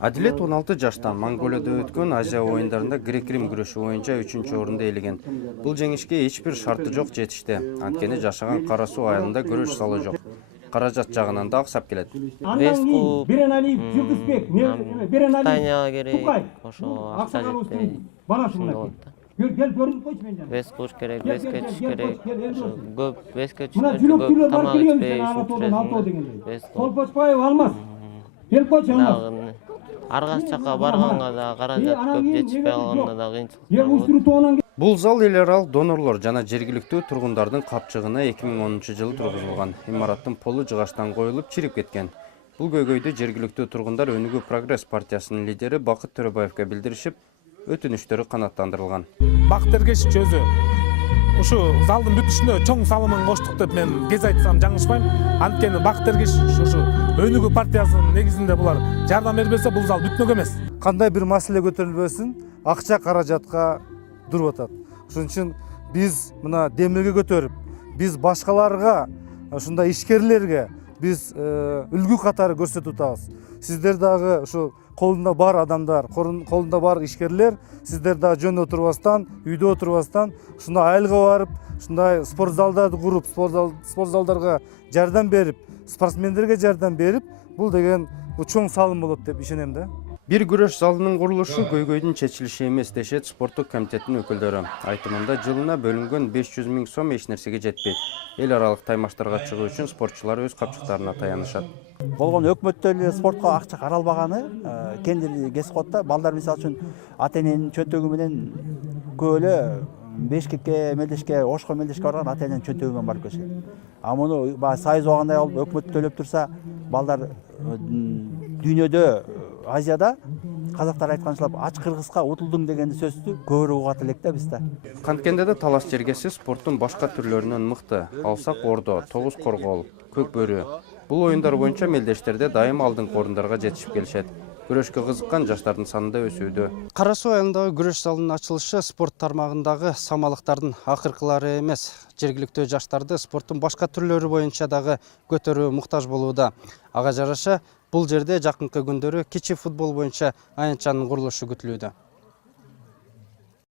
Адилет 16 жаштан Монголияда өткөн Азия оюндарында грек-рим күрөшү боюнча 3-орунду ээлеген. Бул жеңишке эч бир шарты жок жетишти. Анткени жашаган Кара Суу айылында күрөш залы жок. Каражат жагынан да аксап келет. Тайняга керек, ошо акча жетпей. Вес куш керек, веске түш керек. Көп веске түшкөнчө көп тамак ичпей, вес Колпочпаев алмас. Келип койчу алмас. Аргас жака барганга да каражат көп жетишпей калганда да кыйынчылык. Бул зал эл аралык донорлор жана жергиликтүү тургундардын капчыгына 2010-жылы тургузулган. Имараттын полу жыгачтан коюлуп чирип кеткен. Бул көйгөйдү жергиликтүү тургундар Өнүгүү Прогресс партиясынын лидери Бакыт Төрөбаевге билдиришип, өтүнүштөрү канааттандырылган. Бакыт Эргешевич өзү ушу залдын бүтүшүнө чоң салымын коштук деп мен кез айтсам жаңылышпайм. Анткени Бакыт Эргешевич ушу Өнүгүү партиясынын негизинде булар жардам бербесе бул зал бүтмөк эмес. Кандай бир маселе көтөрүлбөсүн, акча каражатка туруп атат. Ошон үчүн биз мына демилге көтөрүп, биз башкаларга, ушундай ишкерлерге биз үлгү катары көрсөтүп атабыз. Сиздер дагы ушу колунда бар адамдар, колунда бар ишкерлер, сиздер дагы жөн отурбастан, үйдө отурбастан, ушундай айылга барып, ушундай спорт залдарды куруп, спорт залдарга жардам берип, спортсмендерге жардам берип, бул деген чоң салым болот деп ишенем да. Бир күрөш залынын курулушу көйгөйдүн чечилиши эмес дешет спорттук комитеттин өкүлдөрү. Айтымында жылына бөлүнгөн 500 000 сом эч нерсеге жетпейт. Эл аралык таймаштарга чыгуу үчүн спортчулар өз капчыктарына таянышат. Болгон өкмөттөн эле спортко акча каралбаганы кендири кесип коет да. Балдар мисалы үчүн ата эненин чөнтөгү менен көп эле Бешкекке, Мелдешке, Ошко Мелдешке барган ата эненин чөнтөгү менен барып келишет. А муну сайыз убагында алып өкмөт төлөп турса, балдар дүйнөдө Азияда казактар айтканчалап ач кыргызга утулдуң деген сөздү көбүрөөк угат элек да биз да. Канткенде да талаш жергеси спорттун башка түрлөрүнөн мыкты. Алсак ордо, тогуз коргоол, көк бөрү. Бул оюндар боюнча мелдештерде дайым алдыңкы орундарга жетишип келишет. Күрөшкө кызыккан жаштардын саны да өсүүдө. Кара Суу айылындагы күрөш залынын ачылышы спорт тармагындагы самалыктардын акыркылары эмес. Жергиликтүү жаштарды спорттун башка түрлөрү боюнча дагы көтөрүү муктаж болууда. Ага жараша бул жерде жакынкы күндөрү кичи футбол боюнча аянтчанын курулушу күтүлүүдө.